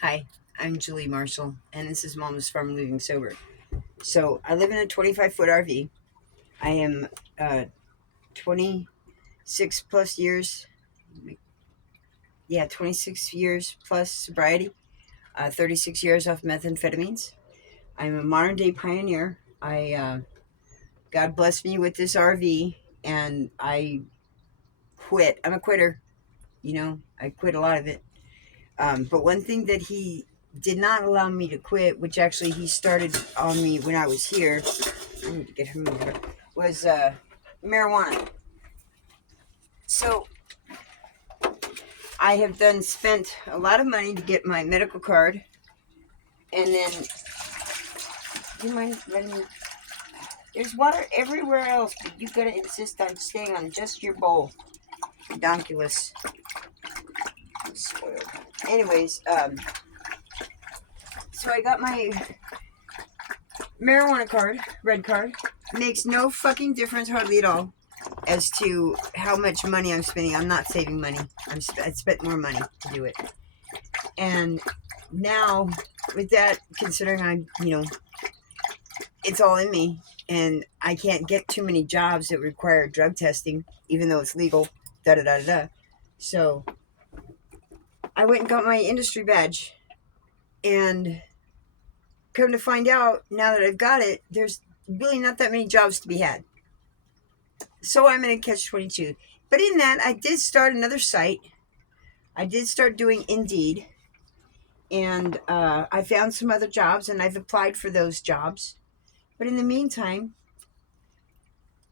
Hi, I'm Julie Marshall, and this is Mama's Farm Living Sober. So, I live in a 25-foot RV. I am 26 plus years, yeah, 26 years plus sobriety, 36 years off methamphetamines. I'm a modern day pioneer. God blessed me with this RV, and I quit. I'm a quitter, I quit a lot of it. But one thing that he did not allow me to quit, which actually he started on me when I was here, I need to get him over, was marijuana. So I have done spent a lot of money to get my medical card, and then do you mind letting me? There's water everywhere else, but you gotta insist on staying on just your bowl. Redonkulous. Spoiled. Anyways, so I got my marijuana card, red card. Makes no fucking difference hardly at all as to how much money I'm spending. I'm not saving money. I spent more money to do it. And now, with that, considering it's all in me, and I can't get too many jobs that require drug testing, even though it's legal, da da da da da. So, I went and got my industry badge, and come to find out, now that I've got it, there's really not that many jobs to be had. So I'm in a catch 22. But in that, I did start another site. I did start doing Indeed, and I found some other jobs, and I've applied for those jobs. But in the meantime,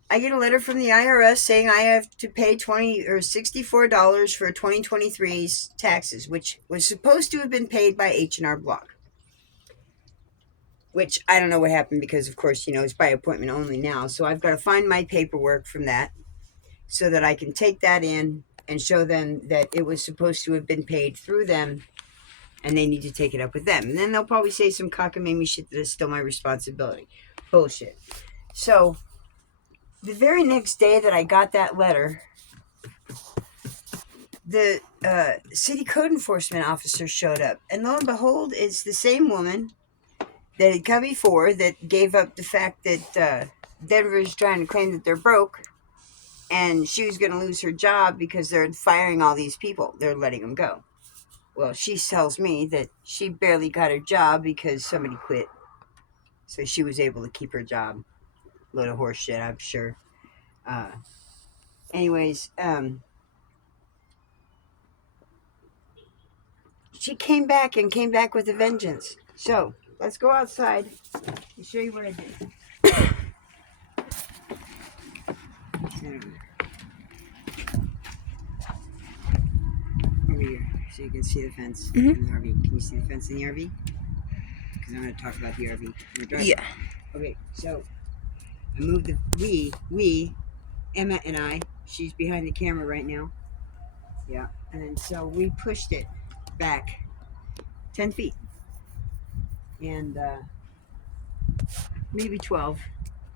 I get a letter from the IRS saying I have to pay $64 for 2023's taxes, which was supposed to have been paid by H&R Block. Which I don't know what happened because, of course, it's by appointment only now. So I've got to find my paperwork from that so that I can take that in and show them that it was supposed to have been paid through them, and they need to take it up with them. And then they'll probably say some cockamamie shit that is still my responsibility. Bullshit. So the very next day that I got that letter, the city code enforcement officer showed up. And lo and behold, it's the same woman that had come before that gave up the fact that Denver is trying to claim that they're broke, and she was going to lose her job because they're firing all these people. They're letting them go. Well, she tells me that she barely got her job because somebody quit. So she was able to keep her job. Load of horse shit, I'm sure. Uh, anyways, she came back with a vengeance. So let's go outside and show you what I did. Over here, so you can see the fence in the RV. Can you see the fence in the RV? Because I'm going to talk about the RV. Yeah. Okay, so I moved Emma and I, she's behind the camera right now. Yeah, and so we pushed it back 10 feet. And maybe 12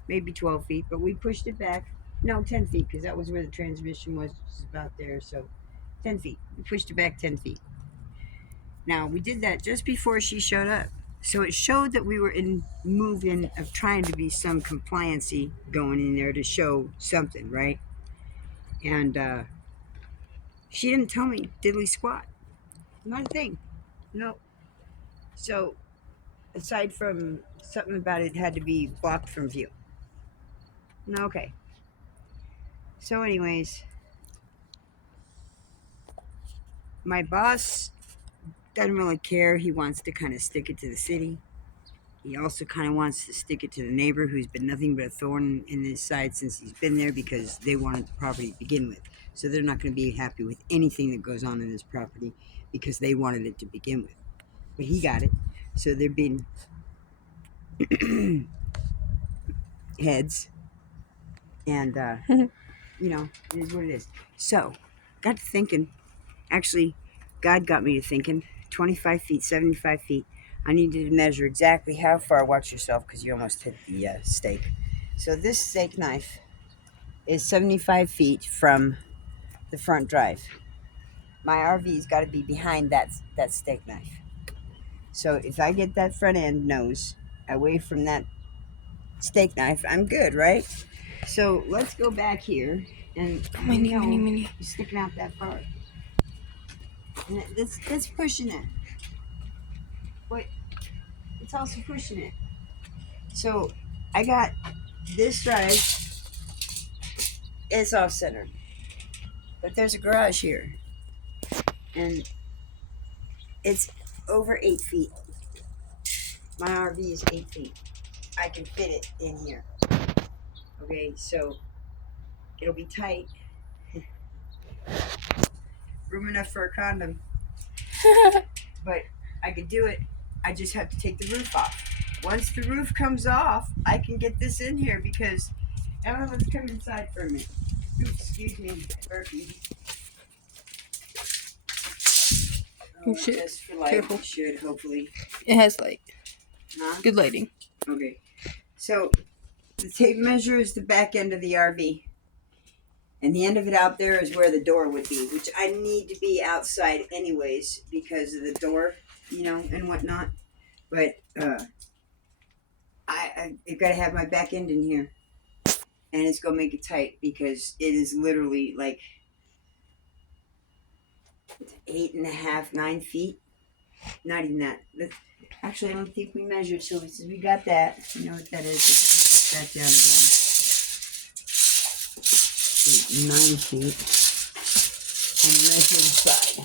feet, but we pushed it back. No, 10 feet, because that was where the transmission was, about there. So 10 feet. We pushed it back 10 feet. Now, we did that just before she showed up. So it showed that we were in move-in of trying to be some compliancy going in there to show something, right? And she didn't tell me diddly squat. Not a thing. No. So aside from something about it had to be blocked from view. Okay. So anyways, my boss doesn't really care. He wants to kind of stick it to the city. He also kind of wants to stick it to the neighbor, who's been nothing but a thorn in his side since he's been there, because they wanted the property to begin with. So they're not going to be happy with anything that goes on in this property because they wanted it to begin with. But he got it. So they're being heads. And, it is what it is. So, got to thinking. Actually, God got me to thinking. 25 feet, 75 feet. I needed to measure exactly how far. Watch yourself, because you almost hit the steak. So this steak knife is 75 feet from the front drive. My RV's got to be behind that steak knife. So if I get that front end nose away from that steak knife, I'm good, right? So let's go back here, and Mini, mini, mini. you're sticking out that far. And that's pushing it, but it's also pushing it. So I got this drive, it's off centered, but there's a garage here, and it's over 8 feet. My RV is 8 feet. I can fit it in here. Okay, so it'll be tight. Room enough for a condom, but I could do it. I just have to take the roof off. Once the roof comes off, I can get this in here because Ella, let's come inside for a minute. Oops, excuse me, burpee. You should. Just for light, Careful. should hopefully. It has light. Huh? Good lighting. Okay. So the tape measure is the back end of the RV. And the end of it out there is where the door would be, which I need to be outside anyways because of the door, and whatnot. But I've got to have my back end in here. And it's going to make it tight because it is literally like 8.5, 9 feet. Not even that. Actually, I don't think we measured, so we got that. You know what that is? Let's put that down again. 9 feet. And measure the side.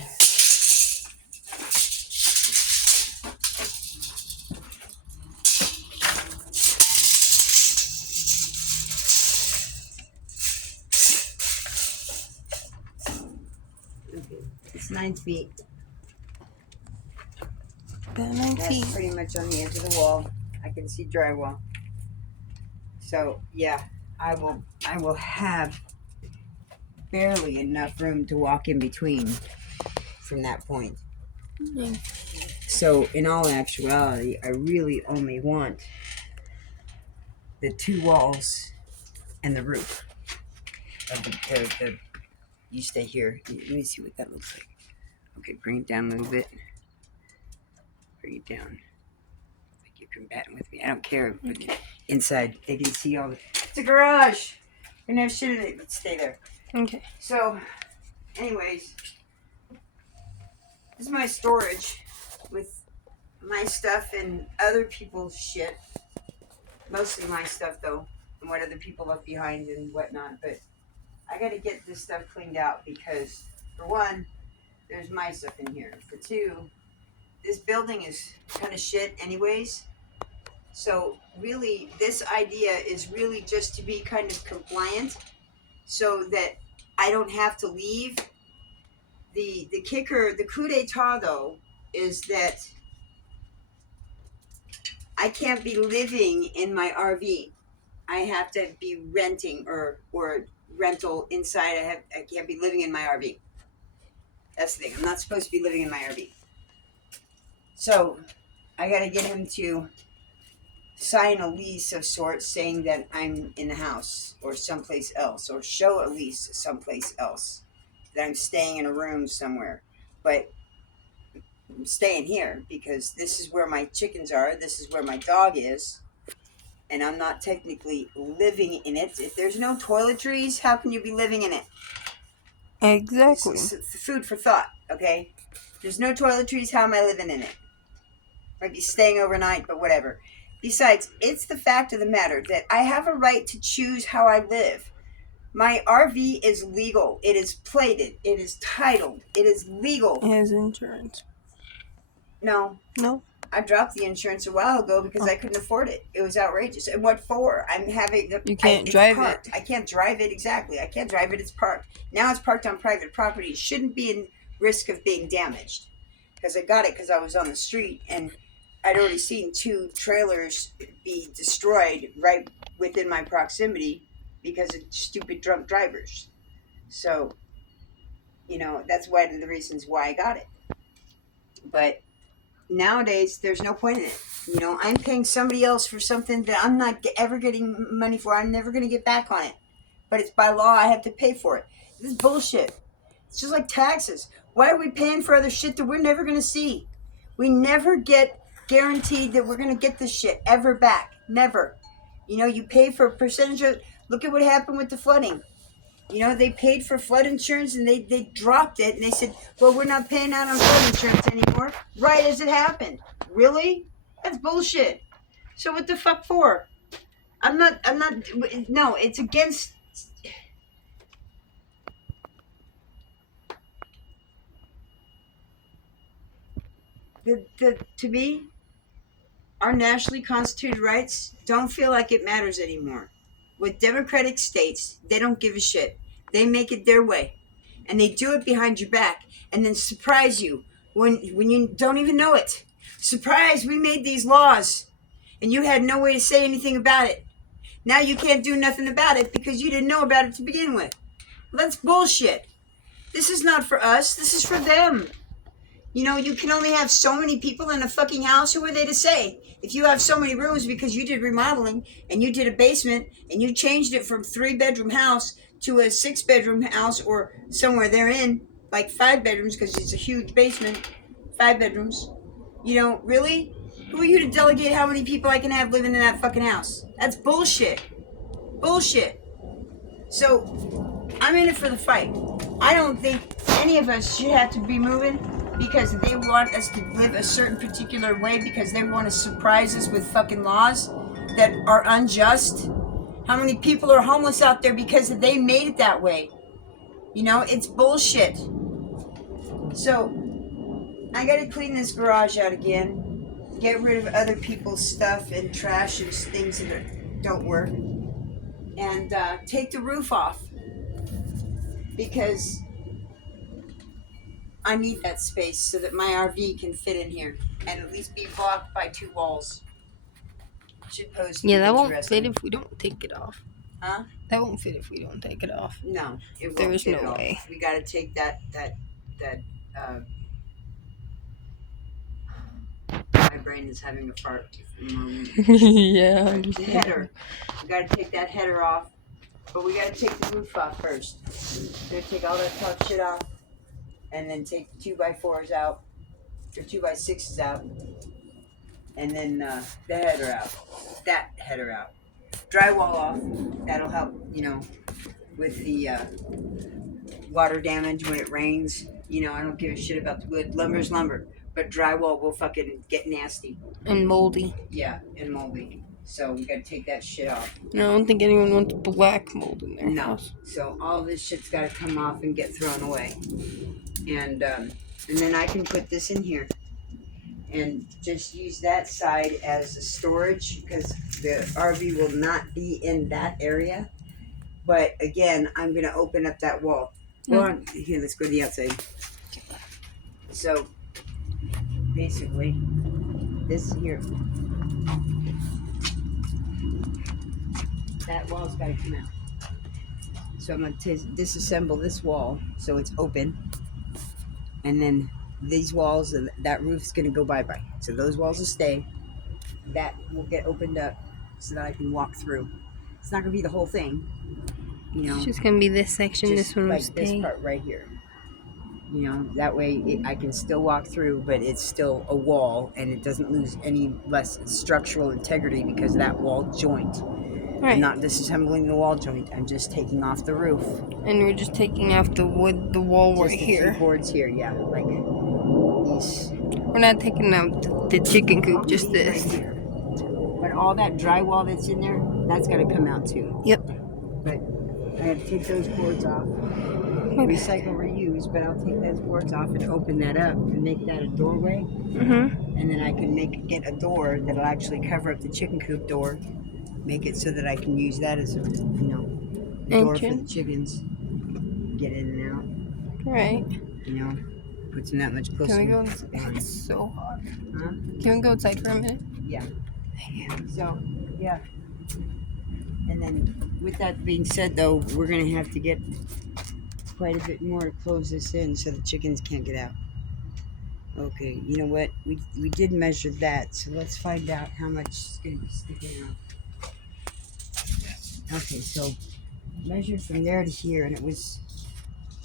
Okay, it's 9 feet. About 9 That's feet. pretty much on the edge of the wall. I can see drywall. So yeah, I will have barely enough room to walk in between from that point. Yeah. So in all actuality, I really only want the 2 walls and the roof of the you stay here. Let me see what that looks like. Okay, bring it down a little bit. Bring it down. Like you're combating with me. I don't care. But inside, they can see all the. It's a garage. You're gonna have shit in it, but stay there. Okay. So, anyways, this is my storage with my stuff and other people's shit. Mostly my stuff though, and what other people left behind and whatnot. But I gotta get this stuff cleaned out because, for one, there's my stuff in here. For two, this building is kind of shit anyways. So really, this idea is really just to be kind of compliant so that I don't have to leave. The kicker, the coup d'etat though, is that I can't be living in my RV. I have to be renting or rental inside. I can't be living in my RV. That's the thing. I'm not supposed to be living in my RV. So I got to get him to sign a lease of sorts saying that I'm in the house or someplace else, or show a lease someplace else that I'm staying in a room somewhere. But I'm staying here because this is where my chickens are. This is where my dog is. And I'm not technically living in it. If there's no toiletries, how can you be living in it? Exactly. It's food for thought, okay? There's no toiletries, how am I living in it? Might be staying overnight, but whatever. Besides, it's the fact of the matter that I have a right to choose how I live. My RV is legal. It is plated. It is titled. It is legal. It has insurance. No. No? I dropped the insurance a while ago because I couldn't afford it. It was outrageous. And what for? I'm having You can't drive parked. it. I can't drive it, exactly. I can't drive it. It's parked. Now it's parked on private property. It shouldn't be in risk of being damaged. Because I got it because I was on the street and I'd already seen 2 trailers be destroyed right within my proximity because of stupid drunk drivers. So, that's one of the reasons why I got it. But nowadays, there's no point in it. I'm paying somebody else for something that I'm not ever getting money for. I'm never going to get back on it. But it's by law, I have to pay for it. This is bullshit. It's just like taxes. Why are we paying for other shit that we're never going to see? We never get guaranteed that we're going to get this shit ever back. Never. You know, you pay for a percentage of... Look at what happened with the flooding. You know, they paid for flood insurance and they dropped it. And they said, well, we're not paying out on flood insurance anymore. Right as it happened. Really? That's bullshit. So what the fuck for? No, it's against... To me, our nationally constituted rights don't feel like it matters anymore. With democratic states, they don't give a shit. They make it their way. And they do it behind your back and then surprise you when you don't even know it. Surprise, we made these laws and you had no way to say anything about it. Now you can't do nothing about it because you didn't know about it to begin with. Well, that's bullshit. This is not for us. This is for them. You know, you can only have so many people in a fucking house. Who are they to say? If you have so many rooms because you did remodeling and you did a basement and you changed it from 3-bedroom house to a 6-bedroom house or somewhere therein, like 5 bedrooms because it's a huge basement, 5 bedrooms. You know, really? Who are you to delegate how many people I can have living in that fucking house? That's bullshit. Bullshit. So, I'm in it for the fight. I don't think any of us should have to be moving because they want us to live a certain particular way because they want to surprise us with fucking laws that are unjust. How many people are homeless out there because they made it that way? You know, it's bullshit. So, I gotta clean this garage out again, get rid of other people's stuff and trash and things that don't work, and take the roof off because I need that space so that my RV can fit in here and at least be blocked by 2 walls. Should pose to be Yeah, that won't interesting. fit if we don't take it off. Huh? That won't fit if we don't take it off. No, it won't. There's fit no at all. way. We got to take that. My brain is having a fart for the moment. Yeah, I The understand. header. We got to take that header off, but we got to take the roof off first. We're gonna take all that tough shit off, and then take the 2x4s out, or 2x6s out, and then the header out. That header out. Drywall off. That'll help, you know, with the water damage when it rains. You know, I don't give a shit about the wood. Lumber's lumber, but drywall will fucking get nasty. And moldy. Yeah, and moldy. So we gotta take that shit off. No, I don't think anyone wants black mold in their No. house. So all this shit's gotta come off and get thrown away. And then I can put this in here and just use that side as a storage because the RV will not be in that area. But again, I'm gonna open up that wall. Go on. Here, let's go to the outside. So basically, this here, that wall's got to come out. So I'm going to disassemble this wall so it's open, and then these walls, that roof's going to go bye-bye. So those walls will stay. That will get opened up so that I can walk through. It's not going to be the whole thing, you know. It's just gonna be this section. Just This one will like stay. this part right here. You know, that way I can still walk through, but it's still a wall, and it doesn't lose any less structural integrity because of that wall joint. Right. I'm not disassembling the wall joint. I'm just taking off the roof. And we're just taking off the wood, the wall Just right a here. few boards here, yeah, like these. We're not taking out the chicken coop, just These this. right here. But all that drywall that's in there, that's got to come out too. Yep. But I have to take those boards off. Recycle, reuse, but I'll take those boards off and open that up and make that a doorway. Mm-hmm. And then I can get a door that'll actually cover up the chicken coop door. Make it so that I can use that as a, you know, door for the Entrance. chickens. Get in and out. Right. You know, puts them that much closer. Can we go inside? It's so hot. Huh? Can we go outside for a minute? Yeah. So, yeah. And then, with that being said, though, we're going to have to get quite a bit more to close this in so the chickens can't get out. Okay, you know what? We did measure that, so let's find out how much is going to be sticking out. Okay, so measured from there to here, and it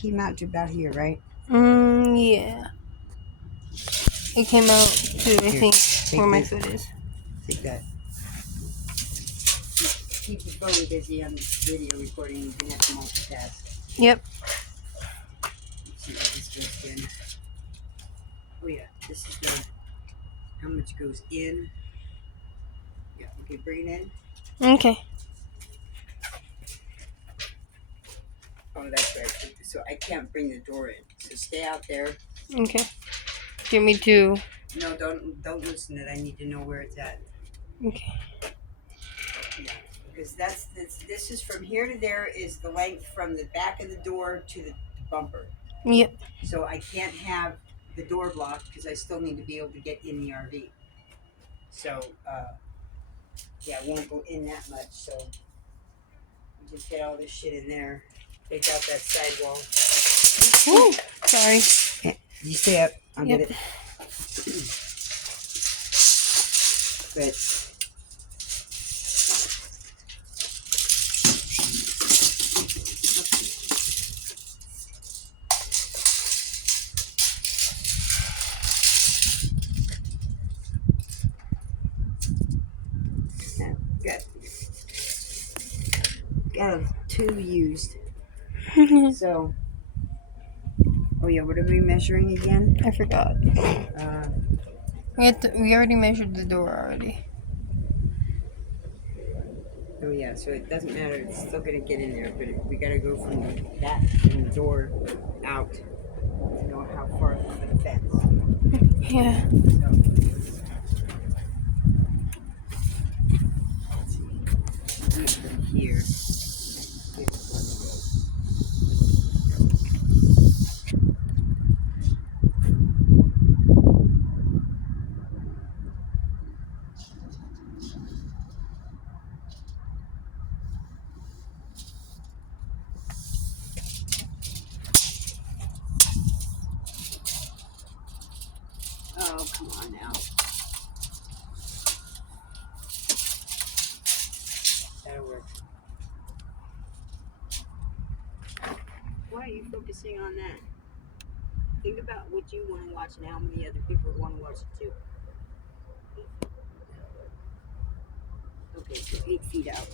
came out to about here, right? Yeah. It came out to, I Here, think, take where my this. foot is. Take that. Keep your phone busy on video recording. You can have to multitask. Yep. Let's see what this goes in. Oh yeah, this is the how much goes in. Yeah, okay, bring it in. Okay. Oh, that's right. So I can't bring the door in. So stay out there. Okay. Get me to. No, don't loosen it. I need to know where it's at. Okay. Yeah, because this is from here to there is the length from the back of the door to the bumper. Yep. So I can't have the door blocked because I still need to be able to get in the RV. So yeah, it won't go in that much. So we just get all this shit in there. Take out that sidewall. Woo. Sorry. Yeah, you stay up. I'll Yep. get it. But got two used. So, oh yeah, what are we measuring again? I forgot. Uh, We already measured the door already. oh yeah, so it doesn't matter. It's still gonna get in there, but we gotta go from the door out to know how far from the fence. Yeah. So, do it from here. Oh, come on now. That'll work. Why are you focusing on that? Think about what you want to watch and how many other people want to watch it too. Okay, so 8 feet out.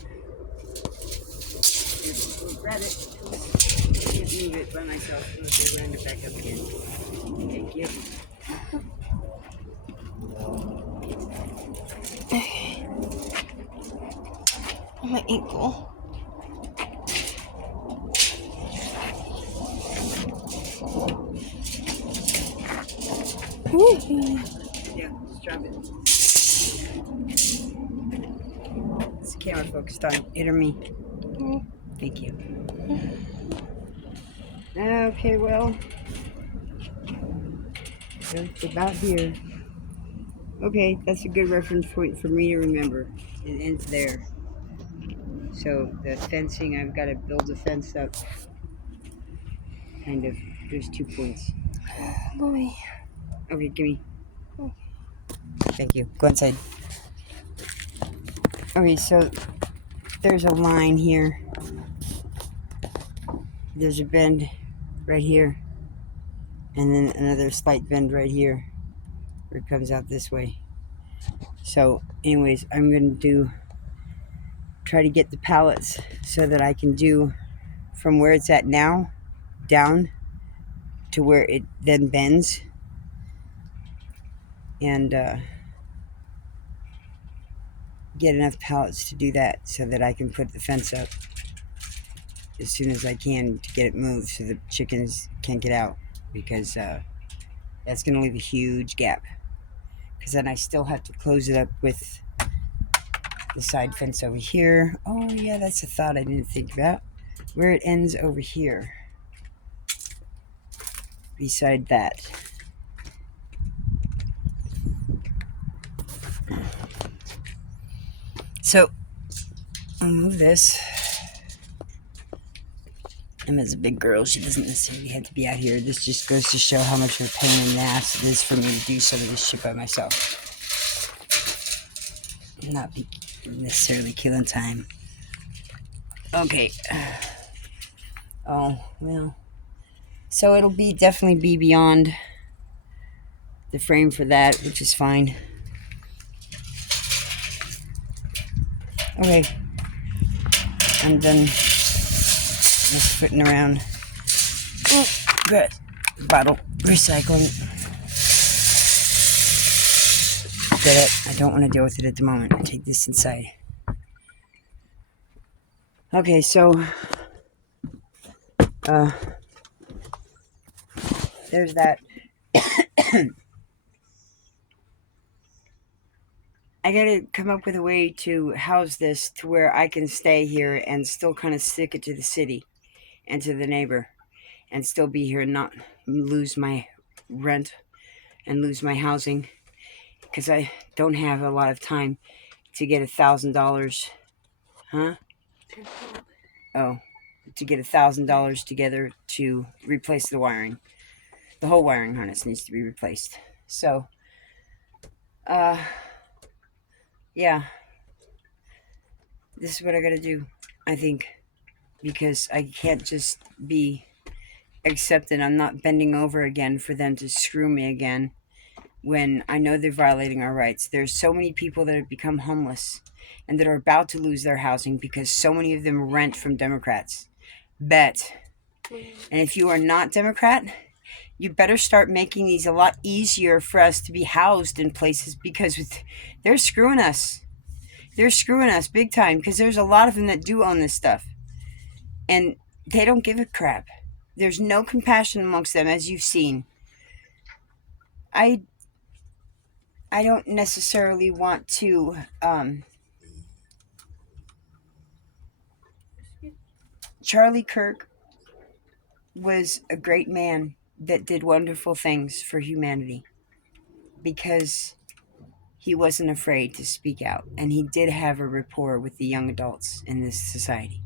We'll grab it. I can't move it by myself unless I round it back up again. Thank you. My ankle. Yeah, just drop it. Is the camera focused on it or me? Thank you. Okay, well, it's about here. Okay, that's a good reference point for me to remember. It ends there. So the fencing, I've got to build the fence up. Kind of. There's 2 points. Boy. Okay, give me. Thank you. Go inside. Okay, so there's a line here. There's a bend right here. And then another slight bend right here where it comes out this way. So anyways, I'm going to try to get the pallets so that I can do from where it's at now down to where it then bends. And get enough pallets to do that so that I can put the fence up as soon as I can to get it moved so the chickens can't get out, because that's going to leave a huge gap, because then I still have to close it up with the side fence over here. Oh yeah, that's a thought I didn't think about, where it ends over here beside that. So I'll move this. Emma's a big girl. She doesn't necessarily have to be out here. This just goes to show how much of a pain in the ass it is for me to do some of this shit by myself. Not be necessarily killing time. Okay. Oh, well. So it'll definitely be beyond the frame for that, which is fine. Okay, I'm done just footing around. Good. Bottle recycling. Get it? I don't want to deal with it at the moment. I take this inside. Okay, so there's that. I gotta come up with a way to house this to where I can stay here and still kind of stick it to the city and to the neighbor and still be here and not lose my rent and lose my housing, because I don't have a lot of time to get $1,000. Huh? Oh, to get $1,000 together to replace the wiring. The whole wiring harness needs to be replaced. So, yeah, this is what I gotta do, I think, because I can't just be accepted. I'm not bending over again for them to screw me again when I know they're violating our rights. There's so many people that have become homeless and that are about to lose their housing because so many of them rent from Democrats. Bet. And if you are not Democrat, you better start making these a lot easier for us to be housed in places, because they're screwing us. They're screwing us big time, because there's a lot of them that do own this stuff. And they don't give a crap. There's no compassion amongst them, as you've seen. I don't necessarily want to Charlie Kirk was a great man that did wonderful things for humanity, because he wasn't afraid to speak out, and he did have a rapport with the young adults in this society.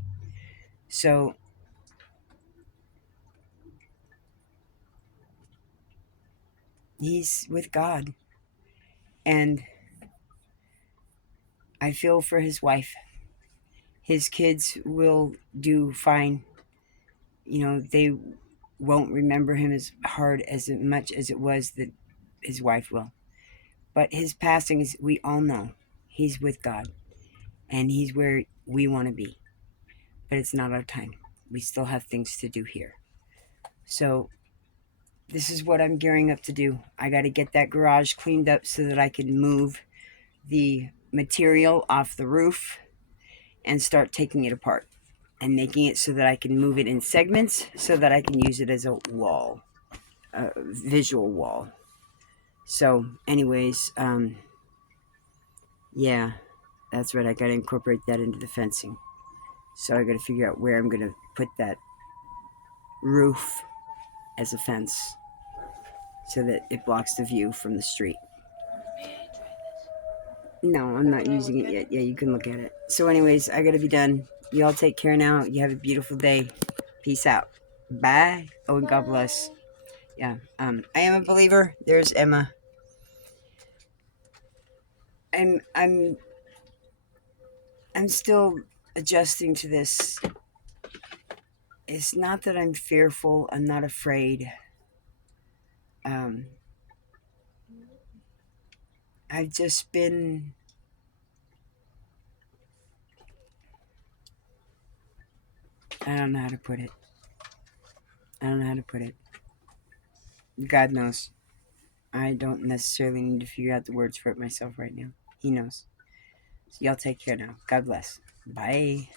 So he's with God, and I feel for his wife. His kids will do fine. They won't remember him as hard as much as it was that his wife will. But his passing is, we all know, he's with God, and he's where we want to be. But it's not our time. We still have things to do here. So this is what I'm gearing up to do. I got to get that garage cleaned up so that I can move the material off the roof and start taking it apart and making it so that I can move it in segments so that I can use it as a wall, a visual wall. So anyways, yeah, that's right. I got to incorporate that into the fencing. So I got to figure out where I'm going to put that roof as a fence so that it blocks the view from the street. No, I'm not using it yet. Yeah, you can look at it. So anyways, I got to be done. You all take care now. You have a beautiful day. Peace out. Bye. Oh, and God bless. Yeah. I am a believer. There's Emma. I'm still adjusting to this. It's not that I'm fearful. I'm not afraid. I've just been, I don't know how to put it. I don't know how to put it. God knows. I don't necessarily need to figure out the words for it myself right now. He knows. So y'all take care now. God bless. Bye.